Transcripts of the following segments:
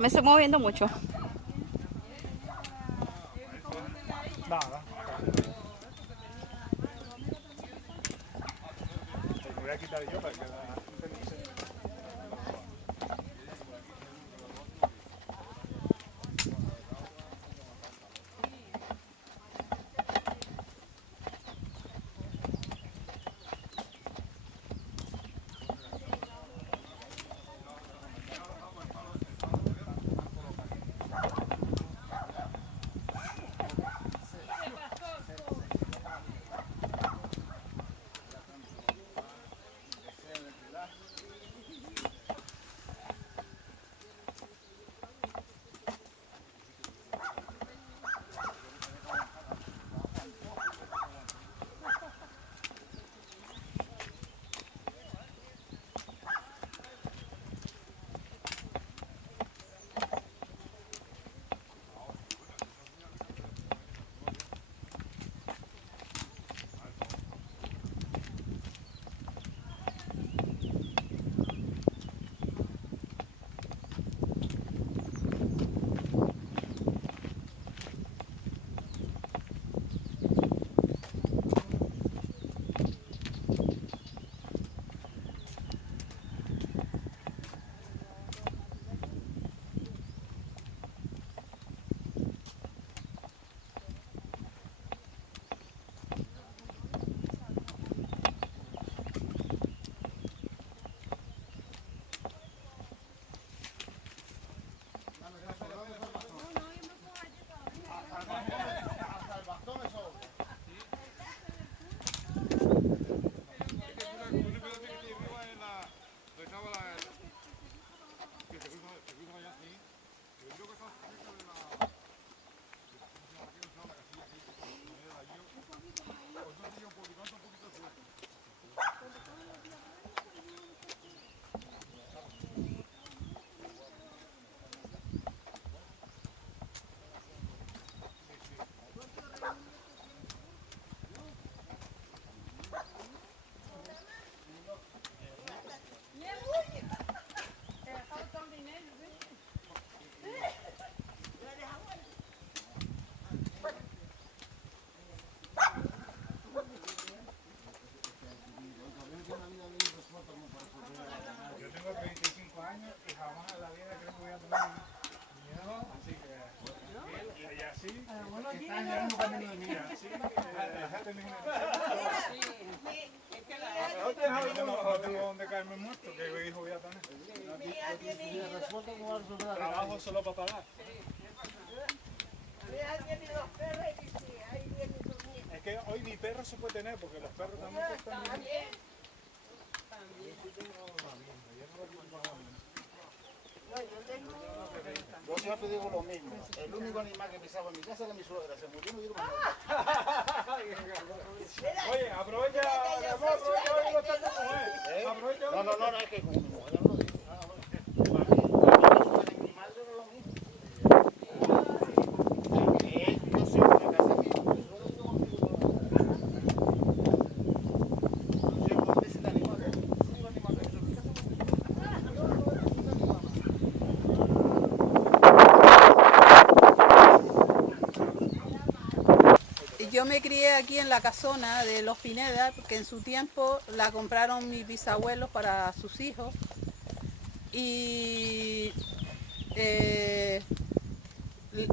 Me estoy moviendo mucho. Nada. Me voy a quitar yo para que la gente no se... Yo tengo 35 años y jamás en la vida creo que voy a tener miedo, así que... Y así, están llegando camino de mira, así, déjate mi no tengo donde caerme muerto, que hijo voy a tener. Trabajo solo para pagar. Es que hoy ni perro se puede tener, porque los perros también están bien. Yo siempre digo lo mismo. El único animal que pisaba en mi casa era mi suegra. Se murió, no dieron Oye, aprovecha, mi amor, aprovecha hoy no está tu mujer. Aprovecha hoy. No, es que como mi mujer no lo dijo. Mi madre era lo mismo. Yo siempre me casé mi suegra y yo siempre dice el animal. Un animal que pisó mi casa. Yo me crié aquí en la casona de Los Pineda, porque en su tiempo la compraron mis bisabuelos para sus hijos y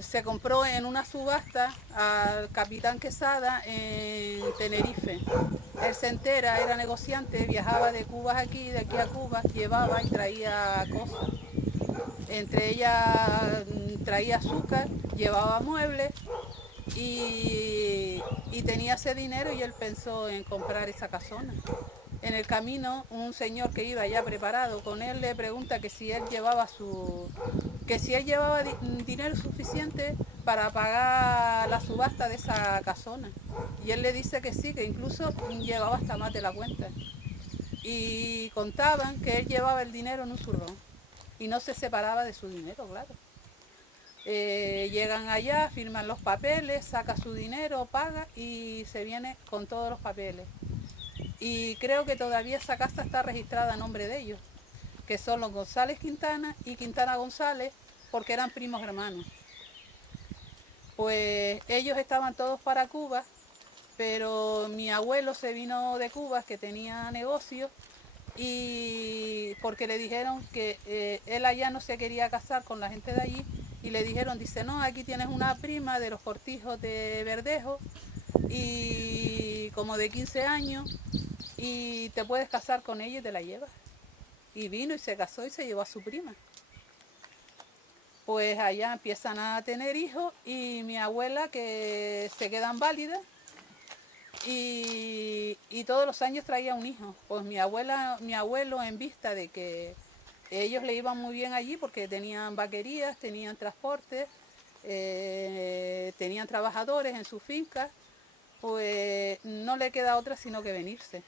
se compró en una subasta al capitán Quesada en Tenerife. Él se entera, era negociante, viajaba de Cuba aquí, de aquí a Cuba, llevaba y traía cosas. Entre ellas traía azúcar, llevaba muebles y tenía ese dinero y él pensó en comprar esa casona. En el camino un señor que iba ya preparado con él le pregunta que si él llevaba dinero suficiente para pagar la subasta de esa casona. Y él le dice que sí, que incluso llevaba hasta más de la cuenta. Y contaban que él llevaba el dinero en un zurrón y no se separaba de su dinero, claro. Llegan allá, firman los papeles, saca su dinero, paga y se viene con todos los papeles. Y creo que todavía esa casa está registrada a nombre de ellos, que son los González Quintana y Quintana González, porque eran primos hermanos. Pues ellos estaban todos para Cuba, pero mi abuelo se vino de Cuba, que tenía negocio, y porque le dijeron que él allá no se quería casar con la gente de allí, y le dijeron, dice, no, aquí tienes una prima de los Cortijos de Verdejo, y como de 15 años, y te puedes casar con ella y te la llevas. Y vino y se casó y se llevó a su prima. Pues allá empiezan a tener hijos y mi abuela, que se quedan válidas, y todos los años traía un hijo. Pues mi abuelo, en vista de que ellos le iban muy bien allí porque tenían vaquerías, tenían transportes, tenían trabajadores en sus fincas, pues no le queda otra sino que venirse.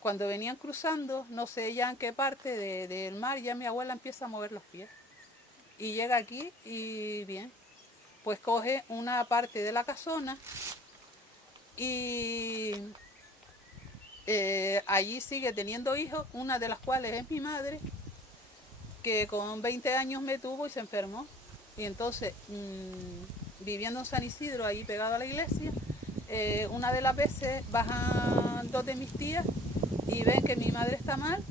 Cuando venían cruzando, no sé ya en qué parte del mar, ya mi abuela empieza a mover los pies. Y llega aquí y bien, pues coge una parte de la casona y allí sigue teniendo hijos, una de las cuales es mi madre, que con 20 años me tuvo y se enfermó. Y entonces, viviendo en San Isidro, ahí pegado a la iglesia, una de las veces bajan dos de mis tías y ven que mi madre está mal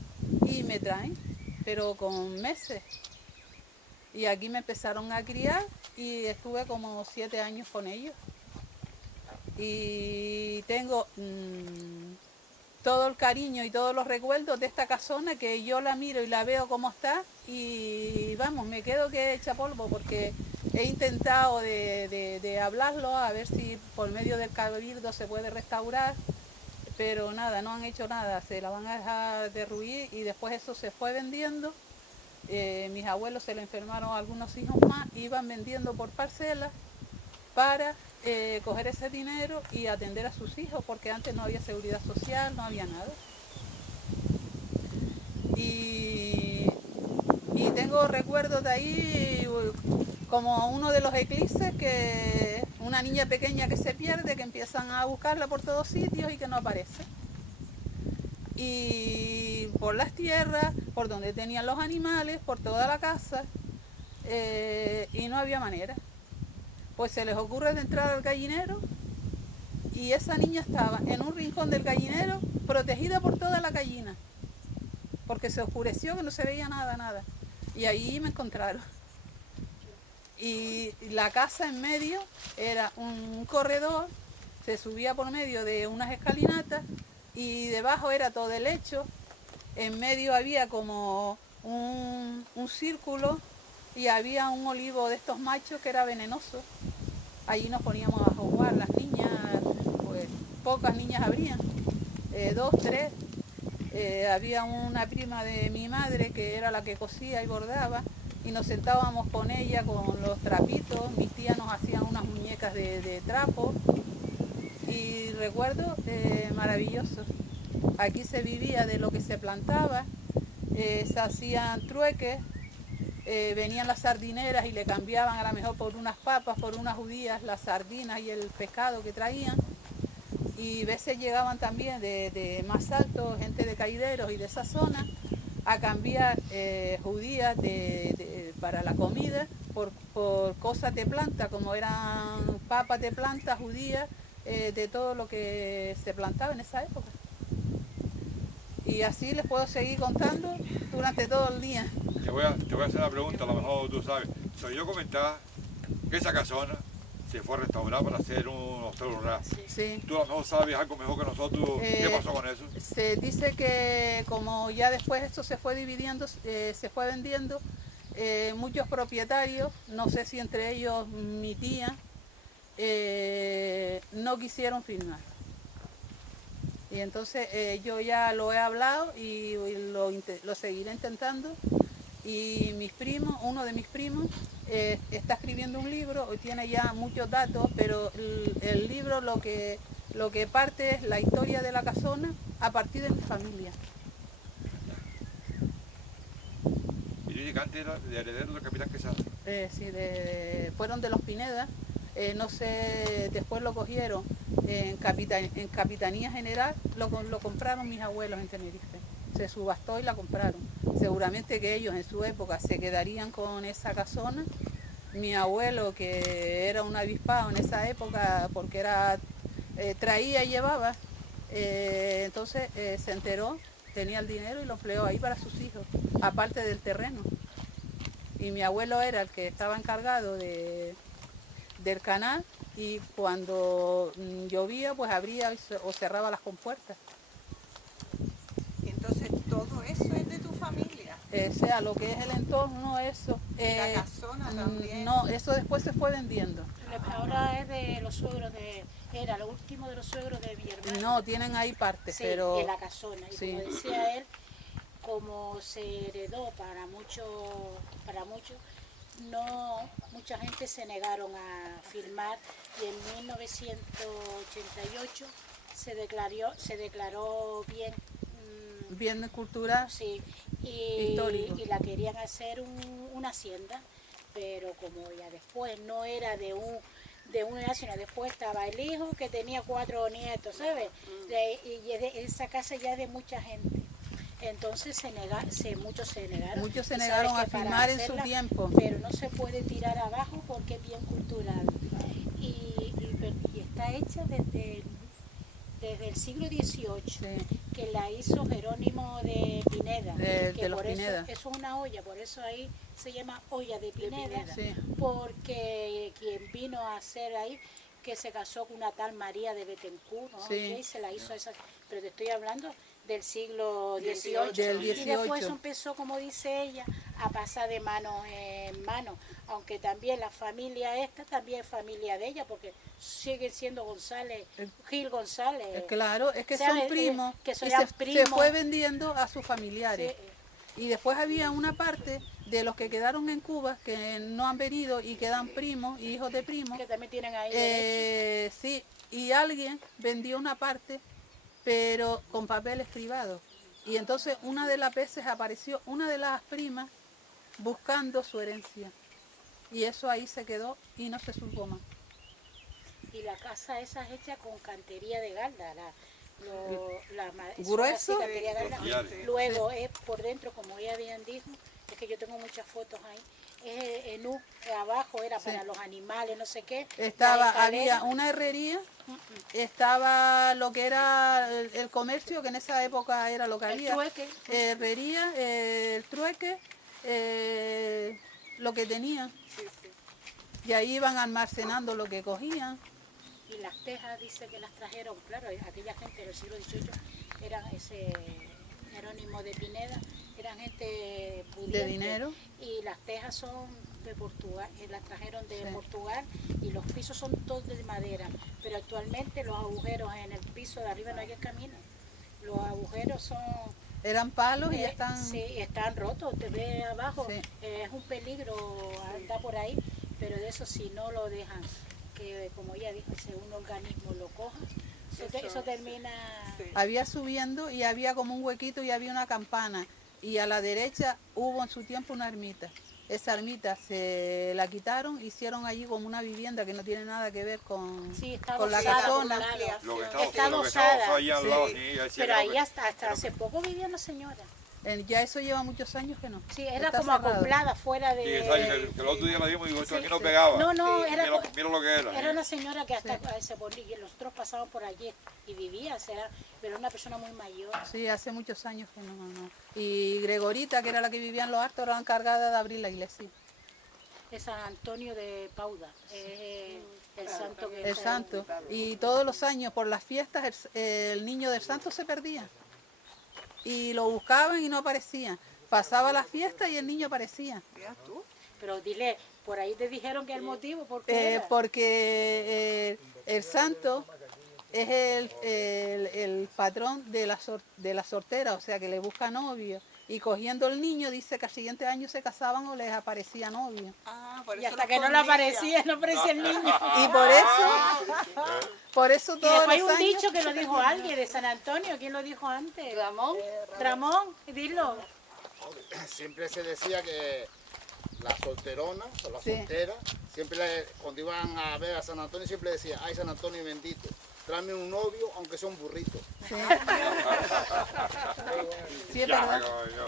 y me traen, pero con meses. Y aquí me empezaron a criar y estuve como 7 años con ellos. Y tengo todo el cariño y todos los recuerdos de esta casona, que yo la miro y la veo como está y vamos, me quedo que hecha polvo, porque he intentado de hablarlo, a ver si por medio del cabildo se puede restaurar, pero nada, no han hecho nada, se la van a dejar derruir y después eso se fue vendiendo. Mis abuelos se le enfermaron algunos hijos más, iban vendiendo por parcelas para coger ese dinero y atender a sus hijos, porque antes no había seguridad social, no había nada. Y tengo recuerdos de ahí, como uno de los eclipses, que una niña pequeña que se pierde, que empiezan a buscarla por todos sitios y que no aparece. Y por las tierras, por donde tenían los animales, por toda la casa, y no había manera. Pues se les ocurre de entrar al gallinero y esa niña estaba en un rincón del gallinero, protegida por toda la gallina, porque se oscureció, que no se veía nada. Y ahí me encontraron. Y la casa en medio era un corredor, se subía por medio de unas escalinatas y debajo era todo el lecho. En medio había como un círculo y había un olivo de estos machos que era venenoso. Allí nos poníamos a jugar las niñas, pues pocas niñas habrían, 2, 3. Había una prima de mi madre que era la que cosía y bordaba y nos sentábamos con ella con los trapitos. Mis tías nos hacían unas muñecas de trapo y recuerdo maravilloso. Aquí se vivía de lo que se plantaba, se hacían trueques, venían las sardineras y le cambiaban a lo mejor por unas papas, por unas judías, las sardinas y el pescado que traían. Y a veces llegaban también de más alto, gente de Caideros y de esa zona, a cambiar judías para la comida por cosas de planta, como eran papas de planta, judías, de todo lo que se plantaba en esa época. Y así les puedo seguir contando durante todo el día. Te voy a hacer una pregunta, a lo mejor tú sabes. Soy yo comentaba que esa casona se fue a restaurar para hacer un hostel rural. Sí. Tú a lo mejor sabes algo mejor que nosotros. ¿Qué pasó con eso? Se dice que como ya después esto se fue dividiendo, se fue vendiendo, muchos propietarios, no sé si entre ellos mi tía, no quisieron firmar. Y entonces yo ya lo he hablado y lo seguiré intentando. Y mis primos, uno de mis primos, está escribiendo un libro, hoy tiene ya muchos datos, pero el libro lo que parte es la historia de la casona a partir de mi familia. Y yo llegué antes de heredero del capitán Quesada. Sí, fueron de los Pineda, no sé, después lo cogieron en Capitanía General, lo compraron mis abuelos en Tenerife. se subastó y la compraron. Seguramente que ellos en su época se quedarían con esa casona. Mi abuelo, que era un avispado en esa época, porque traía y llevaba, entonces se enteró, tenía el dinero y lo empleó ahí para sus hijos, aparte del terreno. Y mi abuelo era el que estaba encargado del canal, y cuando llovía pues abría o cerraba las compuertas. Entonces, ¿todo eso es de tu familia? Sea lo que es el entorno, eso. La casona también. No, eso después se fue vendiendo. Ahora es de los suegros era lo último de los suegros de mi hermano. No, tienen ahí partes, Sí, pero... de la casona. Y sí. como decía él, como se heredó para muchos, no, mucha gente se negaron a firmar, y en 1988 se declaró bien, Bien de cultura. sí, Histórico. y la querían hacer una hacienda, pero como ya después no era de una edad, sino después estaba el hijo que tenía 4 nietos, ¿sabes? Y esa casa ya es de mucha gente. Entonces muchos se negaron. Muchos se Y negaron sabes a que para firmar en su hacerla, tiempo. pero no se puede tirar abajo porque es bien cultural. Y está hecha desde el siglo XVIII, Sí. que la hizo Jerónimo de Pineda. De que los por Pineda. eso es una olla, por eso ahí se llama olla de Pineda, Sí. porque quien vino a hacer ahí, que se casó con una tal María de Betancourt, ¿no? Sí. Y se la hizo esa, pero te estoy hablando del siglo XVIII. Del Y después 18. empezó, como dice ella, a pasar de mano en mano, aunque también la familia esta también es familia de ella, porque siguen siendo González, Gil González. Claro, es que ¿Sabe? son primos, Que y son se primos. fue vendiendo a sus familiares. Sí. Y después había una parte de los que quedaron en Cuba, que no han venido y quedan primos y hijos de primos. Que también tienen ahí derecho. Sí, y alguien vendió una parte, pero con papeles privados. Y entonces una de las veces apareció una de las primas buscando su herencia. Y eso ahí se quedó y no se supo más. Y la casa esa es hecha con cantería de galda, ¿Grueso? son así, cantería de galda. Sociales. Luego es por dentro, como ella bien dijo, es que yo tengo muchas fotos ahí, es en abajo era para los animales, no sé qué. Había una herrería, estaba lo que era el comercio, que en esa época era lo que había. trueque. Herrería, el trueque, lo que tenían. Y ahí iban almacenando lo que cogían. Y las tejas dice que las trajeron, claro, aquella gente del siglo XVIII eran ese Jerónimo de Pineda, eran gente pudiente. De dinero. Y las tejas son de Portugal, las trajeron de Sí. Portugal, y los pisos son todos de madera, pero actualmente los agujeros en el piso de arriba no hay que caminar. Los agujeros son... Eran palos y ya están... Sí, están rotos, te ve abajo, Sí. es un peligro andar por ahí, pero de eso si no lo dejan, que como ella dijo, si un organismo lo coja, eso termina... Sí. Había subiendo y había como un huequito y había una campana. Y a la derecha hubo en su tiempo una ermita. Esa ermita se la quitaron, hicieron allí como una vivienda que no tiene nada que ver con, Sí, está con la adosada, casona. claro. Lo que Está estaba adosada, allá al sí. lado, sí, ahí sí Pero era ahí lo que- hasta hace poco vivía una señora. Ya eso lleva muchos años que no. Sí, era Está como cerrado. acoplada fuera Sí, de... exacto, que el otro día la dimos y digo, esto Sí, aquí no sí. pegaba. No, Sí, era... mira lo que era. Era una señora que hasta se ponía, y nosotros pasábamos por allí y vivía, o sea, pero era una persona muy mayor. Sí, hace muchos años que no. Y Gregorita, que era la que vivía en los Altos, era la encargada de abrir la iglesia. Es San Antonio de Pauda, el santo que... El santo. Y todos los años por las fiestas el niño del santo se perdía. Y lo buscaban y no aparecía. Pasaba la fiesta y el niño aparecía. Mira tú. Pero dile, por ahí te dijeron que el motivo, ¿por qué era? Porque el santo es el patrón de la soltera, o sea que le busca novio. Y cogiendo el niño, dice que al siguiente año se casaban o les aparecía novio. Ah, por Y eso hasta lo que no le escondía. aparecía, no aparecía el niño. Y por eso Y todos después hay los un años... dicho que lo dijo alguien de San Antonio, ¿quién lo dijo antes? Ramón. Ramón, dilo. Siempre se decía que la solterona o la Sí. soltera, siempre cuando iban a ver a San Antonio, siempre decía, ay San Antonio bendito, tráeme un novio aunque sea un burrito. Sí, sí es Ya, verdad. como yo.